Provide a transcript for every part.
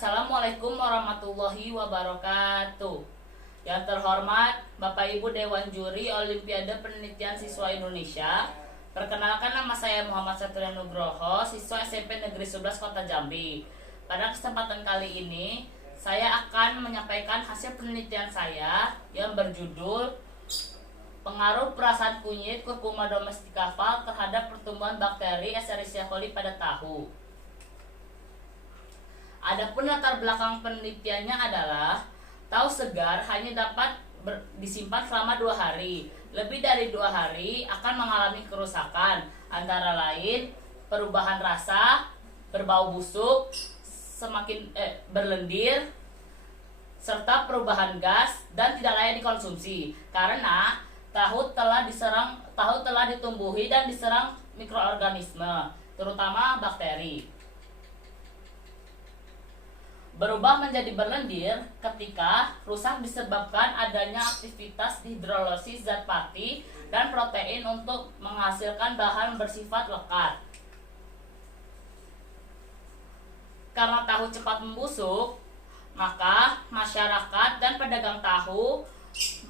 Assalamualaikum warahmatullahi wabarakatuh. Yang terhormat Bapak Ibu Dewan Juri Olimpiade Penelitian Siswa Indonesia. Perkenalkan, nama saya Muhammad Satria Nugroho, siswa SMP Negeri 11 Kota Jambi. Pada kesempatan kali ini, saya akan menyampaikan hasil penelitian saya yang berjudul pengaruh perasaan kunyit Curcuma domestica Val terhadap pertumbuhan bakteri Escherichia coli pada tahu. Adapun latar belakang penelitiannya adalah tahu segar hanya dapat disimpan selama 2 hari. Lebih dari 2 hari akan mengalami kerusakan, antara lain perubahan rasa, berbau busuk, semakin berlendir, serta perubahan gas dan tidak layak dikonsumsi karena tahu telah ditumbuhi dan diserang mikroorganisme, terutama bakteri. Berubah menjadi berlendir ketika rusak disebabkan adanya aktivitas hidrolisis zat pati dan protein untuk menghasilkan bahan bersifat lekat. Karena tahu cepat membusuk, maka masyarakat dan pedagang tahu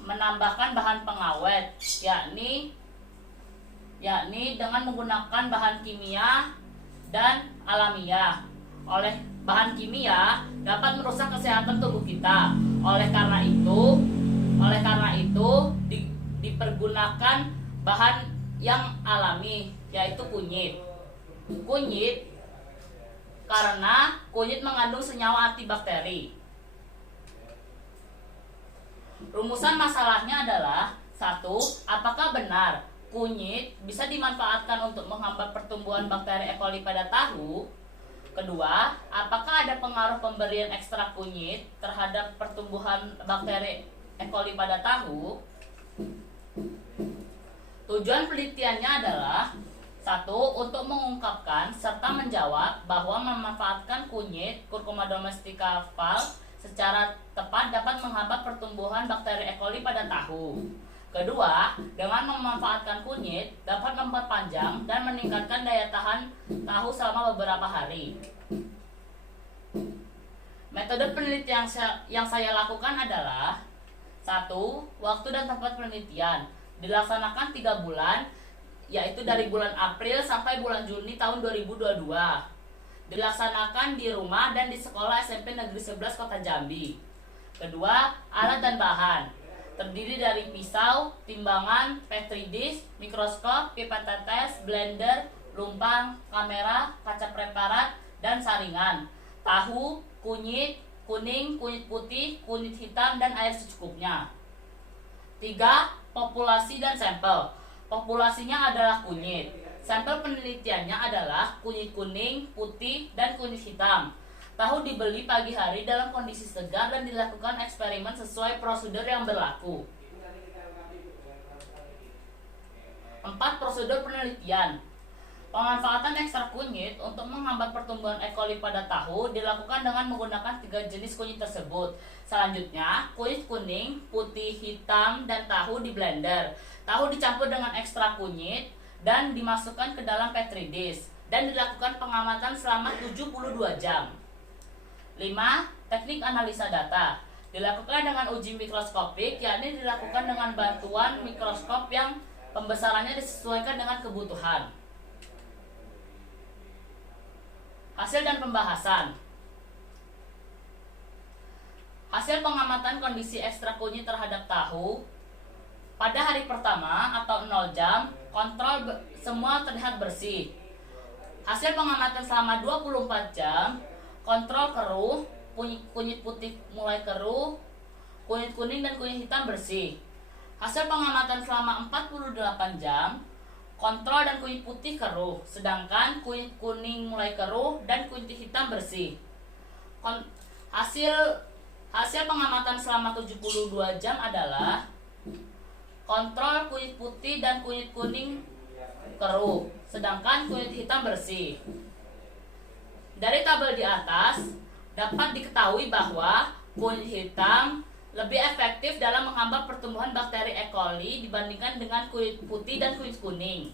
menambahkan bahan pengawet, yakni dengan menggunakan bahan kimia dan alamiah. Oleh bahan kimia dapat merusak kesehatan tubuh kita. Oleh karena itu dipergunakan bahan yang alami, yaitu kunyit. Karena kunyit mengandung senyawa antibakteri. Rumusan masalahnya adalah: 1. Apakah benar kunyit bisa dimanfaatkan untuk menghambat pertumbuhan bakteri E. coli pada tahu? Kedua, apakah ada pengaruh pemberian ekstrak kunyit terhadap pertumbuhan bakteri E. coli pada tahu? Tujuan penelitiannya adalah: 1. Untuk mengungkapkan serta menjawab bahwa memanfaatkan kunyit Curcuma domestica Val secara tepat dapat menghambat pertumbuhan bakteri E. coli pada tahu. Kedua, dengan memanfaatkan kunyit dapat memperpanjang dan meningkatkan daya tahan tahu selama beberapa hari. Metode penelitian yang saya lakukan adalah: 1. Waktu dan tempat penelitian dilaksanakan 3 bulan, yaitu dari bulan April sampai bulan Juni tahun 2022. Dilaksanakan di rumah dan di sekolah SMP Negeri 11 Kota Jambi. Kedua, alat dan bahan terdiri dari pisau, timbangan, petri dish, mikroskop, pipet tetes, blender, lumpang, kamera, kaca preparat, dan saringan. Tahu, kunyit kuning, kunyit putih, kunyit hitam, dan air secukupnya. 3. Populasi dan sampel. Populasinya adalah kunyit. Sampel penelitiannya adalah kunyit kuning, putih, dan kunyit hitam. Tahu dibeli pagi hari dalam kondisi segar dan dilakukan eksperimen sesuai prosedur yang berlaku. 4. Prosedur penelitian. Pemanfaatan ekstrak kunyit untuk menghambat pertumbuhan E. coli pada tahu dilakukan dengan menggunakan 3 jenis kunyit tersebut. Selanjutnya, kunyit kuning, putih, hitam, dan tahu di blender. Tahu dicampur dengan ekstrak kunyit dan dimasukkan ke dalam petri dish dan dilakukan pengamatan selama 72 jam. 5. Teknik analisa data. Dilakukan dengan uji mikroskopik, yakni dilakukan dengan bantuan mikroskop yang pembesarannya disesuaikan dengan kebutuhan. Hasil dan pembahasan. Hasil pengamatan kondisi ekstrak kunyit terhadap tahu. Pada hari pertama atau 0 jam, kontrol semua terlihat bersih. Hasil pengamatan selama 24 jam, kontrol keruh, kunyit putih mulai keruh, kunyit kuning dan kunyit hitam bersih. Hasil pengamatan selama 48 jam, kontrol dan kunyit putih keruh, sedangkan kunyit kuning mulai keruh dan kunyit hitam bersih. Hasil pengamatan selama 72 jam adalah: kontrol kunyit putih dan kunyit kuning keruh, sedangkan kunyit hitam bersih. Dari tabel di atas dapat diketahui bahwa kunyit hitam lebih efektif dalam menghambat pertumbuhan bakteri E. coli dibandingkan dengan kunyit putih dan kunyit kuning.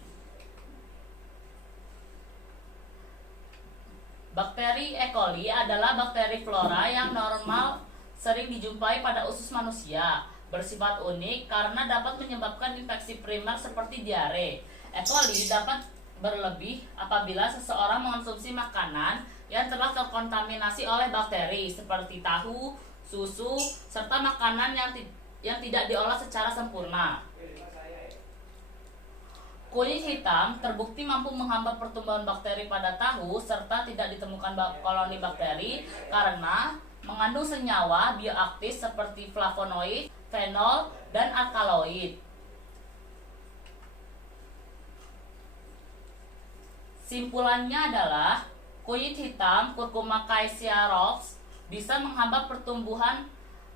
Bakteri E. coli adalah bakteri flora yang normal sering dijumpai pada usus manusia. Bersifat unik karena dapat menyebabkan infeksi primer seperti diare. E. coli dapat berlebih apabila seseorang mengonsumsi makanan yang telah terkontaminasi oleh bakteri seperti tahu, susu, serta makanan yang tidak diolah secara sempurna. Kunyit hitam terbukti mampu menghambat pertumbuhan bakteri pada tahu serta tidak ditemukan koloni bakteri karena mengandung senyawa bioaktif seperti flavonoid, fenol, dan alkaloid. Simpulannya adalah kunyit hitam Curcuma caesareus bisa menghambat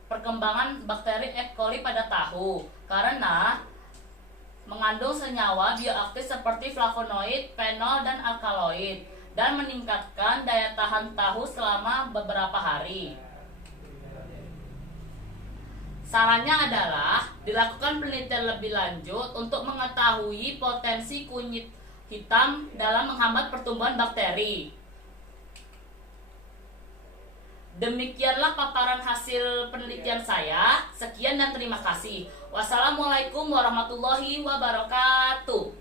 perkembangan bakteri E. coli pada tahu karena mengandung senyawa bioaktif seperti flavonoid, fenol, dan alkaloid dan meningkatkan daya tahan tahu selama beberapa hari. Sarannya adalah dilakukan penelitian lebih lanjut untuk mengetahui potensi kunyit hitam dalam menghambat pertumbuhan bakteri. Demikianlah paparan hasil penelitian saya. Sekian dan terima kasih. Wassalamualaikum warahmatullahi wabarakatuh.